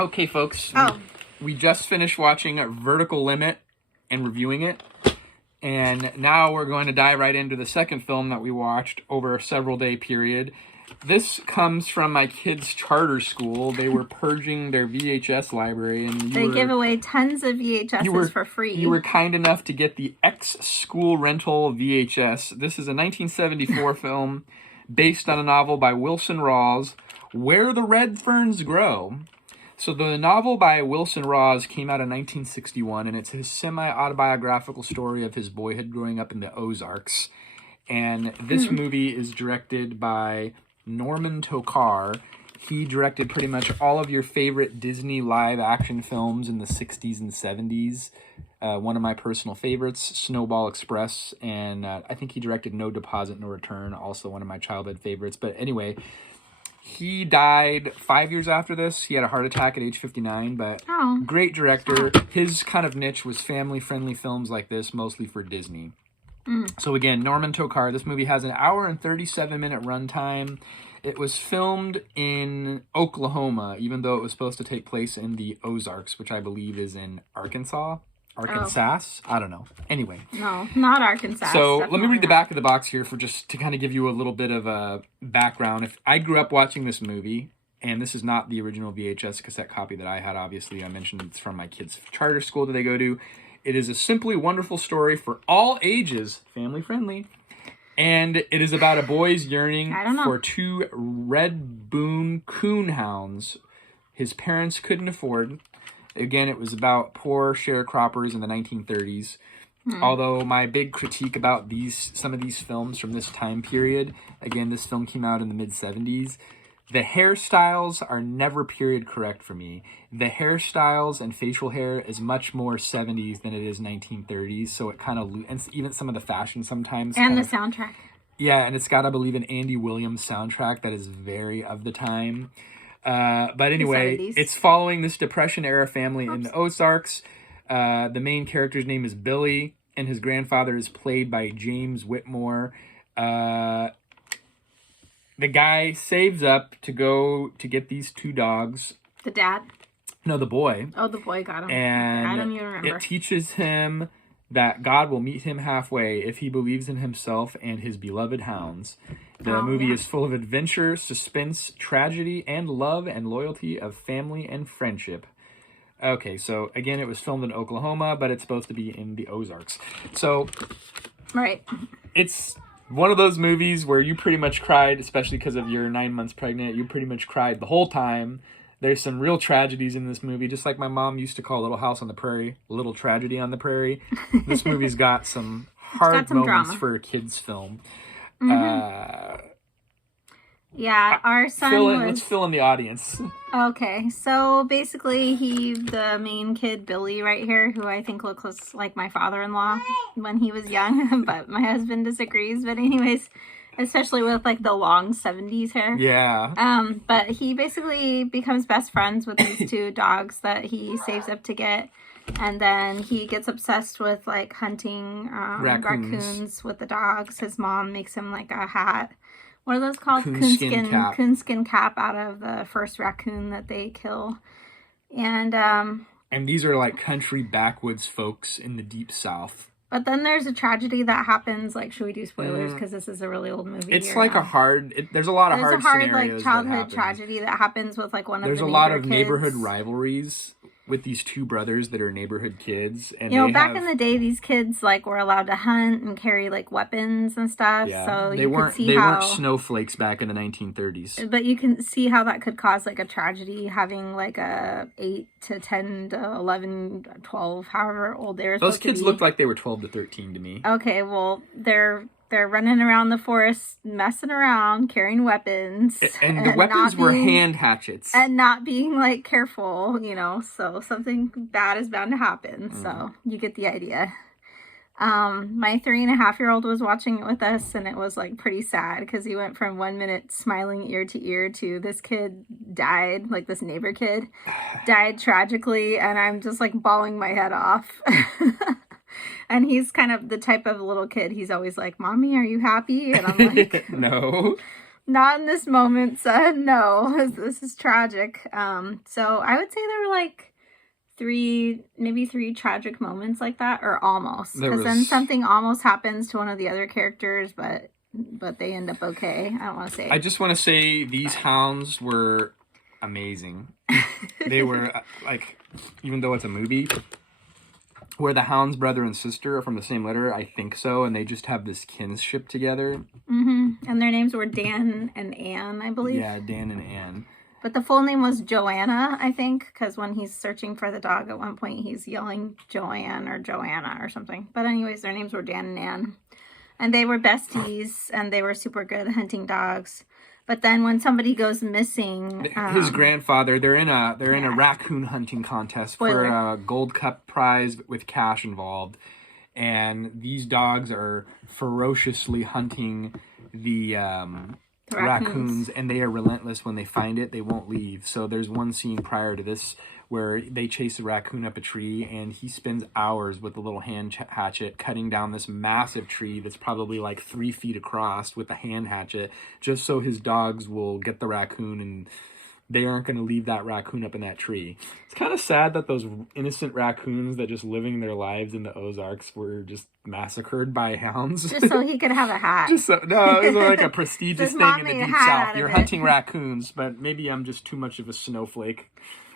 Okay, folks. Oh. We just finished watching Vertical Limit and reviewing it. And now we're going to dive right into the second film that we watched over a several-day period. This comes from my kids' charter school. They were purging their VHS library. And they give away tons of VHSs for free. You were kind enough to get the ex-school rental VHS. This is a 1974 film based on a novel by Wilson Rawls, Where the Red Ferns Grow. So the novel by Wilson Rawls came out in 1961, and it's his semi-autobiographical story of his boyhood growing up in the Ozarks. And this movie is directed by Norman Tokar. He directed pretty much all of your favorite Disney live-action films in the 60s and 70s. One of my personal favorites, Snowball Express, and I think he directed No Deposit, No Return, also one of my childhood favorites. But anyway, he died 5 years after this. He had a heart attack at age 59, but great director. His kind of niche was family-friendly films like this, mostly for Disney. So again, Norman Tokar. This movie has an hour and 37-minute runtime. It was filmed in Oklahoma, even though it was supposed to take place in the Ozarks, which I believe is in Arkansas. I don't know. Anyway. No, not Arkansas. So let me read the back of the box here to kind of give you a little bit of a background. If I grew up watching this movie, and this is not the original VHS cassette copy that I had, obviously. I mentioned it's from my kids' charter school that they go to. It is a simply wonderful story for all ages, family friendly. And it is about a boy's yearning for two red boon coonhounds his parents couldn't afford. Again, it was about poor sharecroppers in the 1930s. Although my big critique about some of these films from this time period, again, this film came out in the mid-70s, the hairstyles are never period correct for me. The hairstyles and facial hair is much more 70s than it is 1930s, so it kind of, and even some of the fashion sometimes. And the soundtrack. Yeah, and it's got, I believe, an Andy Williams soundtrack that is very of the time. But anyway, it's following this Depression-era family in the Ozarks. The main character's name is Billy, and his grandfather is played by James Whitmore. The guy saves up to go to get these two dogs. The dad? No, the boy. Oh, the boy got him. And I don't even remember. It teaches him that God will meet him halfway if he believes in himself and his beloved hounds. The movie is full of adventure, suspense, tragedy, and love and loyalty of family and friendship. Okay, so again, it was filmed in Oklahoma, but it's supposed to be in the Ozarks. So, it's one of those movies where you pretty much cried, especially because of you're 9 months pregnant. You pretty much cried the whole time. There's some real tragedies in this movie, just like my mom used to call Little House on the Prairie, Little Tragedy on the Prairie. This movie's got some hard moments drama for a kid's film. Yeah, our son Let's fill in the audience. Okay, so basically the main kid, Billy, right here, who I think looks like my father-in-law when he was young, but my husband disagrees. But anyways, especially with like the long 70s hair. Yeah. But he basically becomes best friends with these two dogs that he saves up to get. And then he gets obsessed with like hunting raccoons with the dogs. His mom makes him like a hat. What are those called? Coonskin cap out of the first raccoon that they kill. And these are like country backwoods folks in the deep south. But then there's a tragedy that happens. Like, should we do spoilers? Because this is a really old movie. It's like there's a lot of hard scenarios. There's a hard like childhood tragedy that happens with like one of the There's a lot of neighborhood rivalries with these two brothers that are neighborhood kids. And back in the day, these kids like were allowed to hunt and carry like weapons and stuff. Yeah, so they weren't snowflakes back in the 1930s. But you can see how that could cause like a tragedy, having like a 8 to 10 to 11, 12, however old they were. Those kids looked like they were 12 to 13 to me. Okay, well, they're running around the forest, messing around, carrying weapons. And the weapons were hand hatchets. And not being, like, careful, so something bad is bound to happen. So you get the idea. My 3.5-year-old was watching it with us, and it was, like, pretty sad because he went from 1 minute smiling ear to ear to this kid died, like this neighbor kid, died tragically, and I'm just, like, bawling my head off. And he's kind of the type of little kid, he's always like, Mommy, are you happy? And I'm like, No. Not in this moment, son. No, this is tragic. So I would say there were like maybe three tragic moments like that, or almost. Because then something almost happens to one of the other characters, but they end up okay. I don't want to say. I just want to say these hounds were amazing. They were like, even though it's a movie, were the hounds brother and sister are from the same litter? I think so, and they just have this kinship together. Mm-hmm. And their names were Dan and Anne, I believe. Yeah, Dan and Anne. But the full name was Joanna, I think, because when he's searching for the dog at one point, he's yelling Joanne or Joanna or something. But anyways, their names were Dan and Anne. And they were besties, and they were super good at hunting dogs. But then when somebody goes missing, his grandfather, they're in a raccoon hunting contest for a Gold Cup prize with cash involved, and these dogs are ferociously hunting the raccoons, and they are relentless. When they find it, they won't leave. So there's one scene prior to this where they chase a raccoon up a tree, and he spends hours with a little hand hatchet cutting down this massive tree that's probably like 3 feet across with a hand hatchet, just so his dogs will get the raccoon, and they aren't going to leave that raccoon up in that tree. It's kind of sad that those innocent raccoons that just living their lives in the Ozarks were just massacred by hounds. Just so he could have a hat. No, it was like a prestigious thing in the Deep South. You're hunting raccoons, but maybe I'm just too much of a snowflake.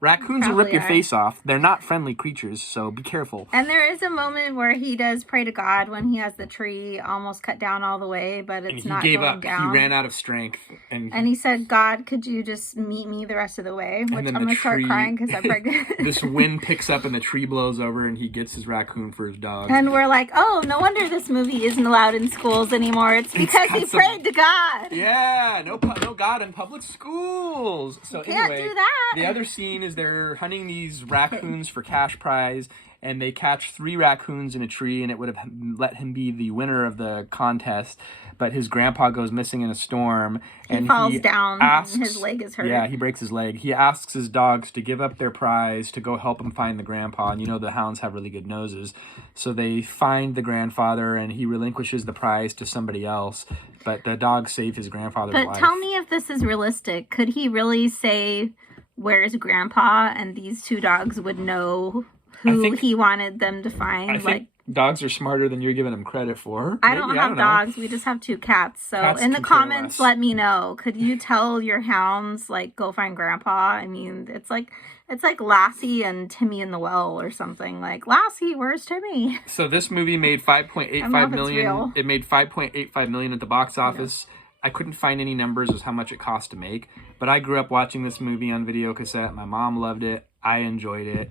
Raccoons will rip your face off. They're not friendly creatures, so be careful. And there is a moment where he does pray to God when he has the tree almost cut down all the way, but it's not going down. He gave up. He ran out of strength. And he said, God, could you just meet me the rest of the way? Which I'm going to start crying because I'm pregnant. This wind picks up and the tree blows over, and he gets his raccoon for his dog. And we're like, oh, no wonder this movie isn't allowed in schools anymore. It's because he prayed to God. Yeah, no God in public schools. So can't do that. The other scene is they're hunting these raccoons for cash prize, and they catch 3 raccoons in a tree, and it would have let him be the winner of the contest, but his grandpa goes missing in a storm, and he falls down and his leg is hurt. Yeah, he breaks his leg. He asks his dogs to give up their prize to go help him find the grandpa, and the hounds have really good noses, so they find the grandfather, and he relinquishes the prize to somebody else, but the dogs save his grandfather's life. But tell me if this is realistic. Could he really say, where's grandpa, and these 2 dogs would know who he wanted them to find? I think dogs are smarter than you're giving them credit for. I don't have dogs. We just have 2 cats. So in the comments, let me know. Could you tell your hounds, like, go find grandpa? I mean, it's like Lassie and Timmy in the Well or something. Like, Lassie, where's Timmy? So this movie made $5.85 million. It made $5.85 million at the box office. I couldn't find any numbers as how much it cost to make, but I grew up watching this movie on video cassette. My mom loved it. I enjoyed it.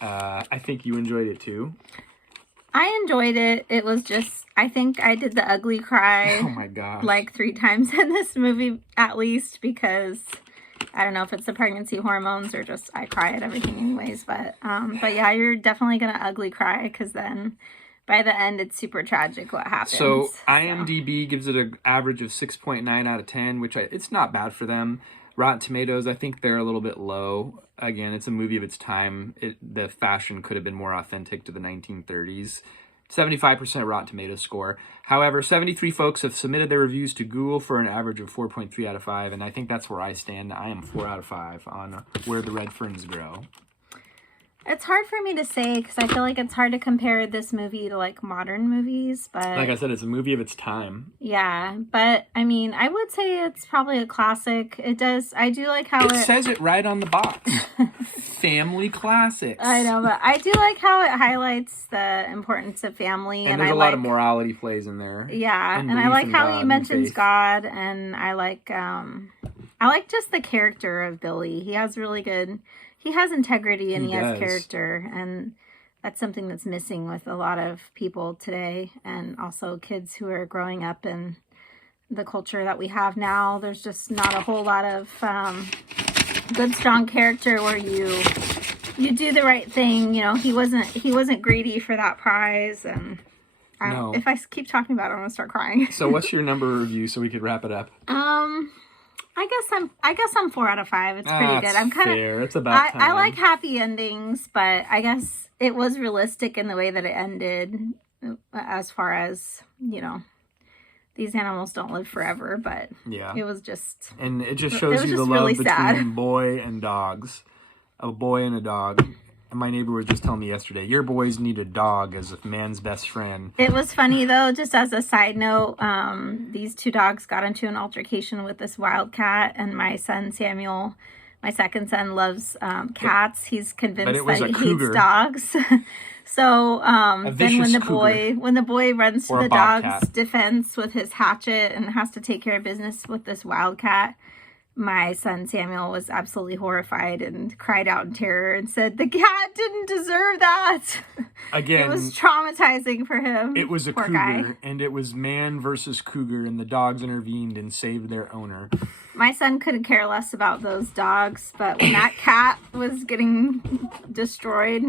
I think you enjoyed it too. I enjoyed it. It was just, I think I did the ugly cry. Oh my gosh. Like 3 times in this movie at least, because I don't know if it's the pregnancy hormones or just I cry at everything anyways. But yeah, you're definitely going to ugly cry, because then by the end, it's super tragic what happens. So IMDb gives it an average of 6.9 out of 10, which it's not bad for them. Rotten Tomatoes, I think they're a little bit low. Again, it's a movie of its time. The fashion could have been more authentic to the 1930s. 75% Rotten Tomatoes score. However, 73 folks have submitted their reviews to Google for an average of 4.3 out of 5, and I think that's where I stand. I am 4 out of 5 on Where the Red Ferns Grow. It's hard for me to say, because I feel like it's hard to compare this movie to, like, modern movies, but... Like I said, it's a movie of its time. Yeah, but, I mean, I would say it's probably a classic. I do like how it says it right on the box. Family classics. I know, but I do like how it highlights the importance of family. And there's a lot of morality plays in there. Yeah, and I like how he mentions God, and I like just the character of Billy. He has integrity, and he has character, and that's something that's missing with a lot of people today, and also kids who are growing up in the culture that we have now. There's just not a whole lot of good, strong character where you do the right thing. He wasn't greedy for that prize, and if I keep talking about it, I'm gonna start crying. So what's your number review so we could wrap it up? I guess I'm 4 out of 5. It's pretty good. I'm kind of fair. It's about time. I like happy endings, but I guess it was realistic in the way that it ended, as far as the these animals don't live forever, but Yeah. it was just... And it just It shows was you the just love really between sad. boy and dogs. A boy and a dog. And my neighbor was just telling me yesterday, your boys need a dog as a man's best friend. It was funny, though, just as a side note, these two dogs got into an altercation with this wildcat, and my son, Samuel, my second son, loves cats. He's convinced that he hates dogs. So then when the boy runs to the dog's defense with his hatchet and has to take care of business with this wildcat, my son Samuel was absolutely horrified and cried out in terror and said, the cat didn't deserve that. Again, it was traumatizing for him. It was a Poor cougar, guy. and it was man versus cougar, and the dogs intervened and saved their owner. My son couldn't care less about those dogs, but when that cat was getting destroyed,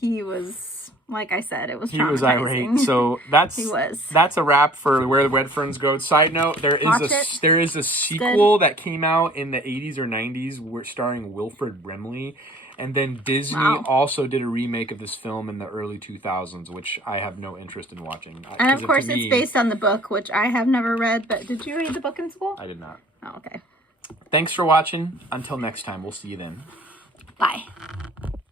he was, like I said, it was traumatizing. He was irate. So that's a wrap for Where the Red Ferns Grow. Side note, there is a sequel that came out in the 80s or 90s starring Wilfred Brimley. And then Disney also did a remake of this film in the early 2000s, which I have no interest in watching. And of course, it's based on the book, which I have never read. But did you read the book in school? I did not. Oh, okay. Thanks for watching. Until next time, we'll see you then. Bye.